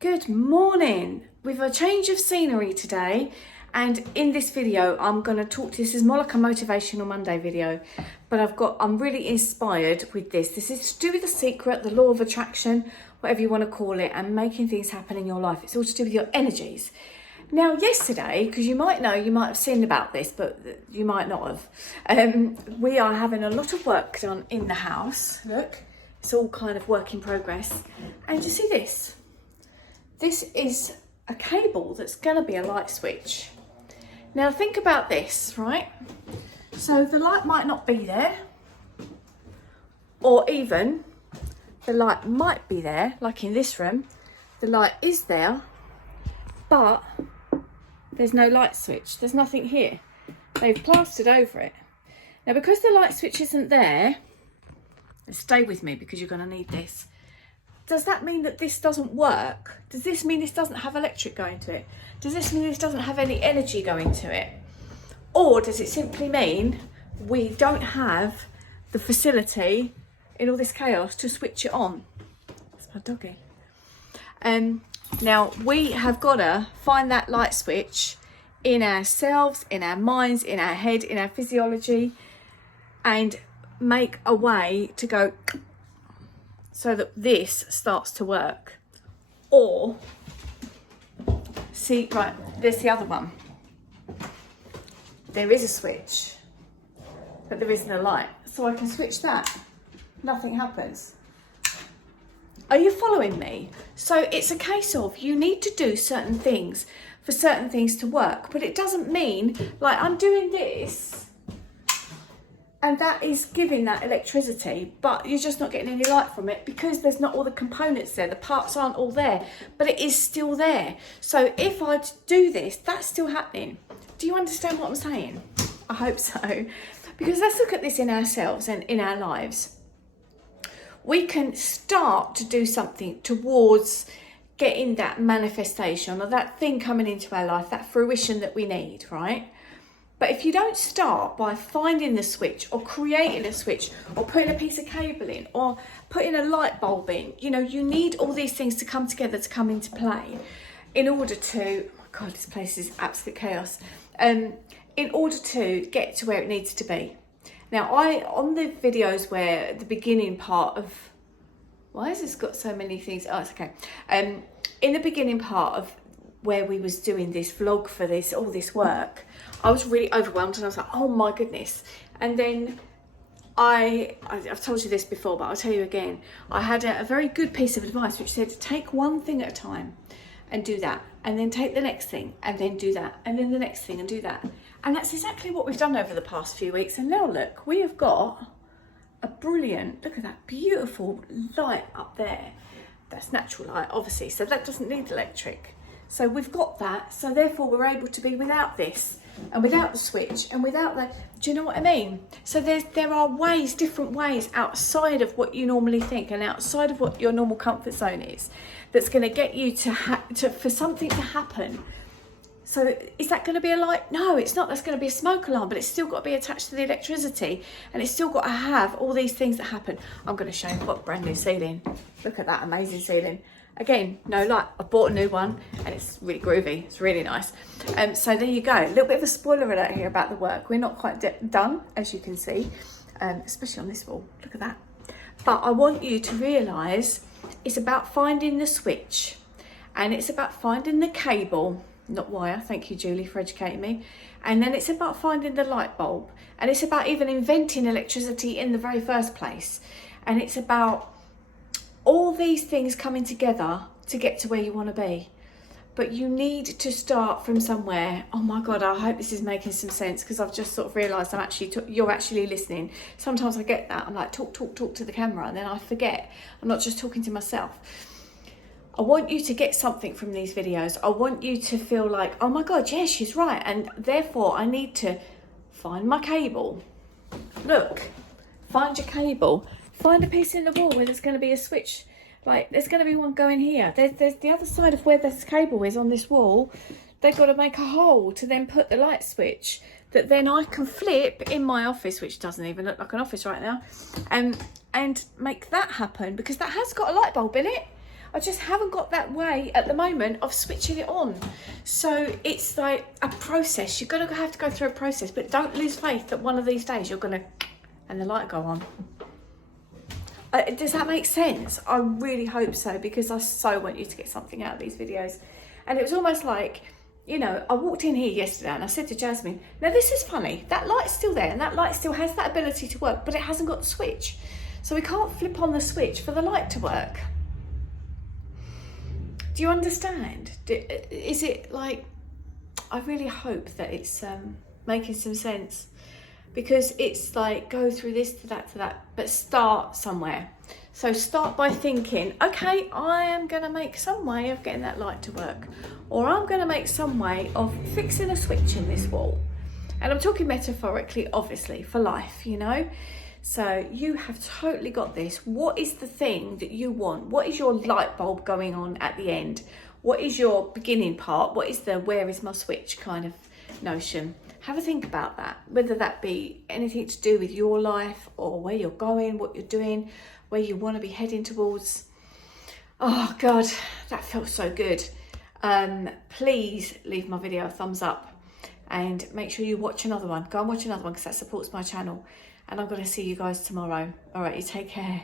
Good morning. With a change of scenery today, and in this video I'm going to talk to this is more like a motivational Monday video, but I'm really inspired with this. This is to do with The Secret, the law of attraction, whatever you want to call it, and making things happen in your life. It's all to do with your energies. Now yesterday, because you might have seen about this, but you might not have, we are having a lot of work done in the house. Look, it's all kind of work in progress. And you see this? This is a cable that's going to be a light switch. Now think about this, right? So the light might not be there, or even the light might be there, like in this room. The light is there, but there's no light switch. There's nothing here. They've plastered over it. Now because the light switch isn't there, stay with me because you're going to need this. Does that mean that this doesn't work? Does this mean this doesn't have electric going to it? Does this mean this doesn't have any energy going to it? Or does it simply mean we don't have the facility in all this chaos to switch it on? That's my doggy. Now we have got to find that light switch in ourselves, in our minds, in our head, in our physiology, and make a way to go so that this starts to work. Or, see, right, there's the other one. There is a switch, but there isn't a light. So I can switch that. Nothing happens. Are you following me? So it's a case of you need to do certain things for certain things to work, but it doesn't mean, like I'm doing this, and that is giving that electricity, but you're just not getting any light from it because there's not all the components there. The parts aren't all there, but it is still there. So if I do this, that's still happening. Do you understand what I'm saying? I hope so. Because let's look at this in ourselves and in our lives. We can start to do something towards getting that manifestation or that thing coming into our life, that fruition that we need, right? But if you don't start by finding the switch or creating a switch or putting a piece of cable in or putting a light bulb in, you need all these things to come together to come into play in order to, oh my God, this place is absolute chaos, in order to get to where it needs to be. Now, on the videos where the beginning part of, why has this got so many things? Oh, it's okay. In the beginning part of where we was doing this vlog for all this work, I was really overwhelmed and I was like, oh my goodness. And then I've told you this before, but I'll tell you again. I had a very good piece of advice which said, take one thing at a time and do that. And then take the next thing and then do that. And then the next thing and do that. And that's exactly what we've done over the past few weeks. And now look, we have got a brilliant, look at that beautiful light up there. That's natural light, obviously. So that doesn't need electric. So we've got that, so therefore we're able to be without this and without the switch and without the, do you know what I mean? So there are ways, different ways outside of what you normally think and outside of what your normal comfort zone is that's going to get you for something to happen. So is that going to be a light? No, it's not. That's going to be a smoke alarm, but it's still got to be attached to the electricity and it's still got to have all these things that happen. I'm going to show you what brand new ceiling. Look at that amazing ceiling. Again, no light. I bought a new one and it's really groovy. It's really nice. So there you go. A little bit of a spoiler alert here about the work. We're not quite done, as you can see, especially on this wall. Look at that. But I want you to realise it's about finding the switch and it's about finding the cable, not wire. Thank you, Julie, for educating me. And then it's about finding the light bulb and it's about even inventing electricity in the very first place. And it's about all these things coming together to get to where you want to be. But you need to start from somewhere. Oh my God, I hope this is making some sense because I've just sort of realised you're actually listening. Sometimes I get that. I'm like, talk to the camera and then I forget. I'm not just talking to myself. I want you to get something from these videos. I want you to feel like, oh my God, yeah, she's right. And therefore I need to find my cable. Look, find your cable. Find a piece in the wall where there's going to be a switch. Like there's going to be one going here. There's the other side of where this cable is on this wall. They've got to make a hole to then put the light switch that then I can flip in my office, which doesn't even look like an office right now, and make that happen because that has got a light bulb in it. I just haven't got that way at the moment of switching it on. So it's like a process. You're going to have to go through a process, but don't lose faith that one of these days you're going to, and the light go on. Does that make sense? I really hope so, because I so want you to get something out of these videos. And it was almost like, you know, I walked in here yesterday and I said to Jasmine, now this is funny, that light's still there and that light still has that ability to work, but it hasn't got the switch. So we can't flip on the switch for the light to work. Do you understand? Is it like, I really hope that it's making some sense, because it's like go through this to that, but start somewhere. So start by thinking, okay, I am going to make some way of getting that light to work, or I'm going to make some way of fixing a switch in this wall. And I'm talking metaphorically, obviously, for life, you know. So you have totally got this. What is the thing that you want? What is your light bulb going on at the end? What is your beginning part? What is the where is my switch kind of notion? Have a think about that, whether that be anything to do with your life or where you're going, what you're doing, where you want to be heading towards. Oh God, that felt so good. Please leave my video a thumbs up and make sure you watch another one. Go and watch another one, because that supports my channel. And I'm going to see you guys tomorrow. All right, you take care.